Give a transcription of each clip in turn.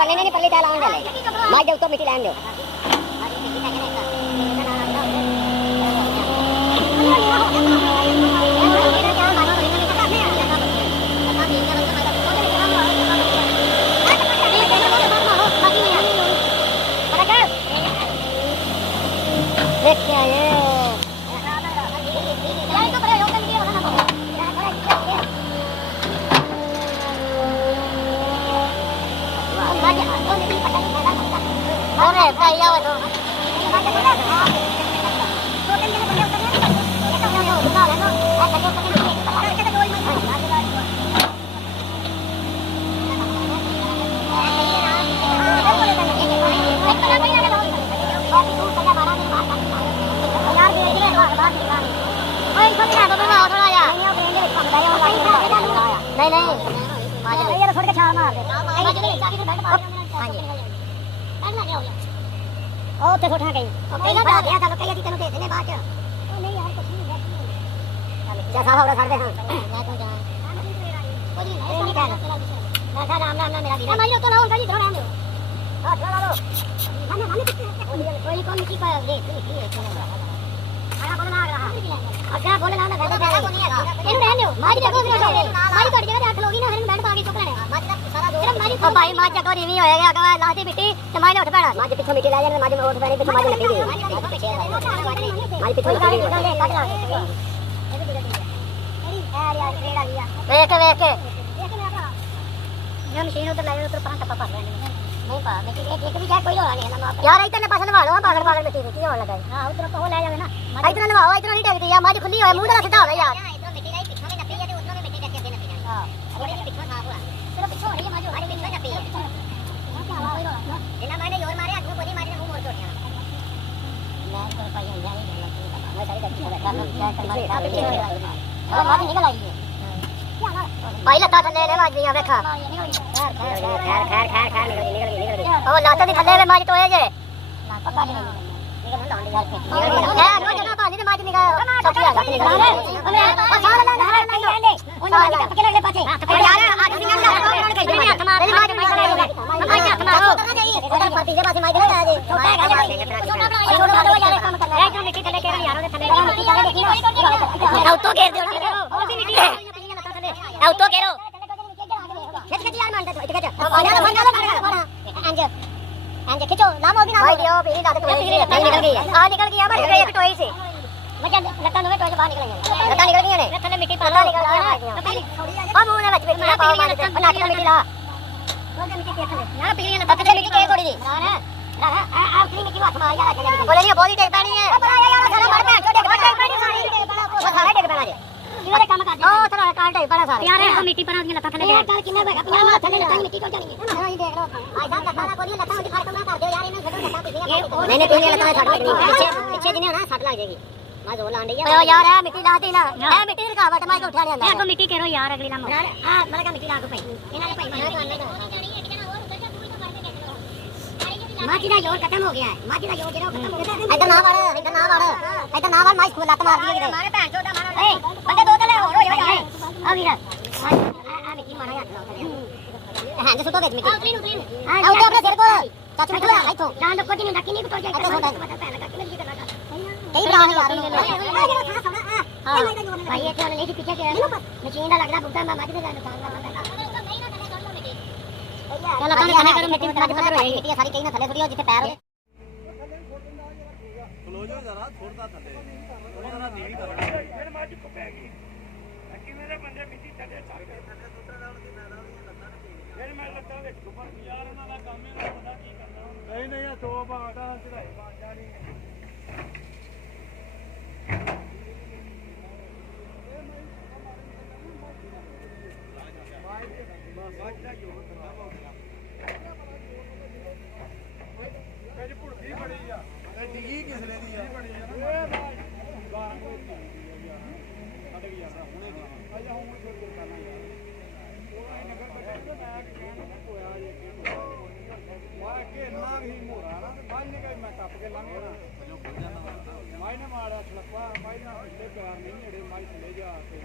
पल्ले ने पल्ले चाल आने वाले मार दे तो मिट्टी लाने दो देखते आए अरे भाई आओ तो नहीं ये छोड़ के छाल मार दे ओ ते उठा गई पहला बात है चलो कई तेन दे देने बाद च नहीं यार कुछ नहीं है क्या साहब उड़ा छाड़ दे हां मैं तो जा कोई नहीं क्या ना था राम नाम मेरा वीर हमारी तो ना उनका जी थोड़ा राम दो हां चला लो माने कोई कौन की पर दे तू नहीं आया बोलना आ रहा अच्छा बोलना ना गदा को नहीं है ਇਹਨੂੰ ਰਹਿਣ ਦਿਓ ਮਾਰੀ ਦੇਖੋ ਫਿਰ ਮਾਰੀ ਤੁਹਾਡੀ ਜਗ੍ਹਾ ਤੇ ਅੱਖ ਲੋਗੀ ਨਾ ਫਿਰ ਬੈਠ ਪਾ ਕੇ ਚੁੱਕ ਲੈਣਾ ਮਾਰੀ ਦਾ ਸਾਰਾ ਦੋ ਮਾਰੀ ਉਹ ਭਾਈ ਮਾਜ ਜਗੋ ਰੀਵੀ ਹੋਏਗਾ ਅਗਵਾ ਲਾਤੀ ਮਿੱਟੀ ਤੇ ਮਾਜ ਨੇ ਉੱਠ ਪੈਣਾ ਮਾਜ ਪਿੱਛੋਂ ਮਿੱਟੀ ਲੈ ਜਾਣਾ ਮਾਜ ਨੇ ਉੱਠ ਪੈਣੀ ਪਿੱਛੋਂ ਮਾਜ ਲੱਗੀ ਗਈ ਮਾਜ ਪਿੱਛੋਂ ਲੱਗੀ ਗਈ ਕੱਢ ਲਾ ਵੇਖ ਵੇਖ ਕੇ ਇਹ ਮਸ਼ੀਨ ਉਧਰ ਲੈ ਜਾ ਉਧਰ ਪਾਣ ਟੱਪਾ ਪਾ ਲੈਣੇ नहीं पा मिट्टी एक भी जाए कोई लोड़ा नहीं है ना यार इतने पास नवा लो पागल पागल मिट्टी की होने लगा हां उधर तो ले जावे ना इतना नवाओ इतना नहीं टेकती यार माज खुली है मुंह जरा सीधा हो यार इतना मिट्टी नहीं पिछो में नपी है उधर में मिट्टी रख के नपी हां अरे ये पिछो साफ हुआ तेरा पिछो हो रही है माज हमारी पिछो नपी है इना मैंने जोर मारे आदमी को नहीं मारे मुंह मोड़ तोड़ मैं तो पाई जाए मैं सारी करती है और माज निकल आई है भाई लता थले ले माज दिया देखा खैर निकल गई ओ लाता दी थले वे माज टोए जे पक्का निकल यार वो जगह पानी ने माज निकल सच्ची है निकल रे ओ सारा ला ले ओ माज टपके लगे पाछे यार आज सिंगल ला के हाथ मार माज हाथ मार उधर पति के पास माज ले जा जे छोटा बड़ा यार काम कर रहा है जो मिट्टी थले के यारों ने थले मिट्टी चले देखी ना तो घेर दो ओ भी मिट्टी आओ तो घेरो खिच खिच यार मानता तो खिच आना अंज खिचो नाम होगी ना भाई दियो पीली दाद निकल गई आ निकल गई हमारे एक टोई से मजा लता नो टोई से बाहर निकल गई लता निकल गई ने थले मिट्टी पता निकल गया हां मुंह में बच मेरा पाव मार दे नाटी मिट्टी ला बोल मिट्टी के थले यहां पीली लता के मिट्टी के कोड़ी दी ना आ पीली मिट्टी हाथ मार यार बोले नहीं बॉडी टेक पानी है यार सारा मार पे छोटे टेक पानी सारी वो सारा टेक पाना जे इधर काम कर ओ थोड़ा काट है बड़ा सारा यार वो मिट्टी पर आदमी लता थले यार काल किने बेगा अपना थले लता मिट्टी को जानी है हां ये देख लो आज का सारा कोई लता की फाड़ ना कर दो यार इन्हें छड़ो लता पीछे नहीं कोई लता छड़ पीछे पीछे जिने ना सट लग जाएगी मैं जो लांडी है ओ यार है मिट्टी लाती ना है मिट्टी का बट मैं उठा ले अंदर को मिट्टी करो यार अगली नाम यार हां मतलब का मिट्टी लागो भाई इन्हें भाई मैं तो अंदर माची का जोर खत्म हो गया है माची का जोर गिरो खत्म हो गया इधर ना वाड़ माई स्कूल लात मार दी है हमारे भैन चोदा मारो ए बंदे दो तले हो आ वीर आ मिट्टी मारा यार हां जे सुतो बेच मिट्टी हां आओ तो अपने सिर को चाचू मिट्टी ला इथों जान दो कोटी नहीं रखी नहीं तो जाए छोटा पता भैन का किने की लगा कई प्राण यार हां भाई ये चल लेके पीछे के मशीन दा लगदा बुड्ढा मामा जी दे जाने चल अपन खाने करो मिट्टी में पत्थर है मिट्टी सारी कहीं ना थले थोड़ी हो जिथे पैर हो खलो जो जरा छोड़ता थले थोड़ा जरा नीवी करना फिर माज को पैगी कि मेरे बंदे मिट्टी थले छाड़ के थले सुतरा डाल के मैं डाल के लता फिर मैं लता विच ऊपर यार उन्हां दा काम है पता की करना नहीं आ तो बाटा चढ़ाई बात जानी डिगी किस ले दी बड़ी है ना 12 को ਸਾਡੇ ਵੀ ਜਾਂਦਾ ਹੁਣੇ ਦੀ ਅਜਾ ਹੁਣ ਛੋੜ ਕੇ ਕਰਨਾ ਯਾਰ ਉਹ ਨਗਰ ਪੰਚਾਇਤ ਦਾ ਮੈਂ ਕਹਿਣਾ ਹੋਇਆ ਇਹ ਕਿ ਵਾਹ ਕਿ ਇੰਨਾ ਵੀ ਮੋਰਾ ਨਾ ਬੰਨ ਕੇ ਮੈਂ ਟੱਪ ਕੇ ਲੰਘ ਜਾਣਾ ਮਾਈ ਨੇ ਮਾਰਿਆ ਛਲਪਾ ਮਾਈ ਨਾਲ ਪਿੱਛੇ ਪਿਆਰ ਨਹੀਂ ਨੇੜੇ ਮਾਈ ਥਲੇ ਜਾ ਕੇ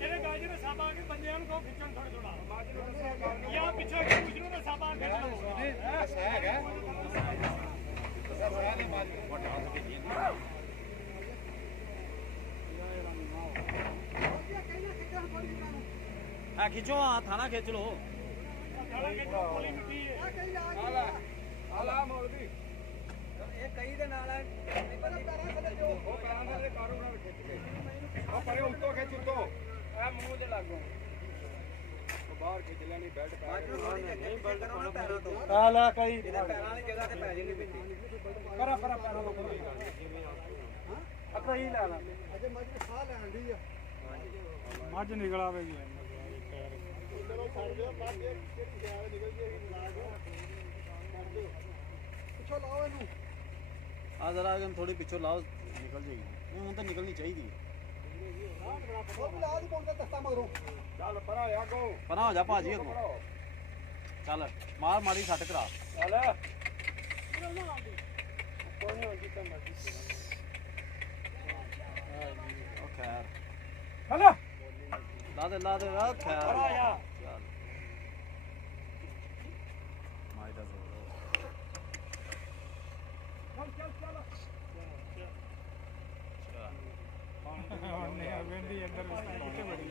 ਇਹਦੇ ਗਾਜ ਨੇ ਸਾਬਾ ਕੇ ਬੰਦਿਆਂ ਨੂੰ ਕੋ ਖਿੱਚਣ ਥੋੜਾ ਥੋੜਾ ਜਾਂ ਪਿੱਛੇ ਕਿ ਪੁੱਛ ਨੂੰ ਸਾਬਾ ਖਿੱਚ ਲਓ ਹੈਗਾ ਹਾਂ ਖਿੱਚੋ ਹਾਂ ਥਾਣਾ ਖਿੱਚ ਲੋ ਥਾਣਾ ਖਿੱਚੋ ਪੋਲੀ ਟੁੱਟੀ ਹੈ ਆਲਾ ਮੌਲਵੀ ਇਹ ਕਈ ਦੇ ਨਾਲ ਹੈ ਉਹ ਪੈਰਾਂ ਦੇ ਕਾਰੂ ਨਾਲ ਖਿੱਚ ਕੇ ਉਹ ਪਰੇ ਉੱਤੋਂ ਖਿੱਚ ਉੱਤੋਂ ਇਹ ਮੂੰਹ ਦੇ ਲਾਗੋਂ ਉਹ ਬਾਹਰ ਖਿੱਚ ਲੈਣੀ ਬੈਲਟ ਪੈ ਨਹੀਂ ਬੈਲਟ ਪਾਉਣਾ ਪੈਰਾਂ ਤੋਂ ਆ ਲੈ ਕਈ ਇਹਦੇ ਪੈਰਾਂ ਵਾਲੀ ਜਗ੍ਹਾ ਤੇ ਪੈ ਜੇਗੀ ਬਿੱਲੀ ਪਰਾ ਪੈਰਾਂ ਤੋਂ ਕਰੋ ਹੀ ਲੈ ਲਾ ਅਜੇ ਮੱਝ ਨੇ ਸਾਹ ਲੈਣ ਦੀ ਆ ਮੱਝ ਨਿਕਲ ਆਵੇਗੀ ਚਲੋ ਛੱਡ ਦਿਓ ਮੱਝ ਕਿਹੜੀ ਜਾਲ ਨਿਕਲ ਜੇਗੀ ਲਾਗ ਛੱਡ ਦਿਓ ਪਿੱਛੋਂ ਲਾਓ ਇਹਨੂੰ ਆ ਜ਼ਰਾ ਅਗਨ ਥੋੜੀ ਪਿੱਛੋਂ ਲਾਓ ਨਿਕਲ ਜਾਏਗੀ ਨਹੀਂ ਹੁਣ ਤਾਂ ਨਿਕਲਣੀ ਚਾਹੀਦੀ ਹੈ ਉਹ ਵੀ ਲਾ ਦੀ ਪੌਂਦਾ ਦਸਤਾ ਮਗਰੋਂ ਚੱਲ ਪਰਾਂ ਆ ਗੋ ਪਰਾਂ ਹੋ ਜਾ ਭਾਜੀ ਅੱਗੋਂ ਚੱਲ ਮਾਰ ਮਾਰੀ ਸੱਟ ਕਰਾ ਚੱਲ ਕੋਈ ਨਹੀਂ ਜਿੱਦਾਂ ਮਰਜ਼ੀ ਉਹ ਖੈਰ ਹਲਾ ਲਾ ਦੇ ਆ ਖੈਰ ਪਰਾ ਆ ਚੱਲ ਮਾਈ ਦਾ ਉਹਨੇ ਵੇਂਦੀ ਅੰਦਰ ਕਿੱਥੇ ਬੜੀ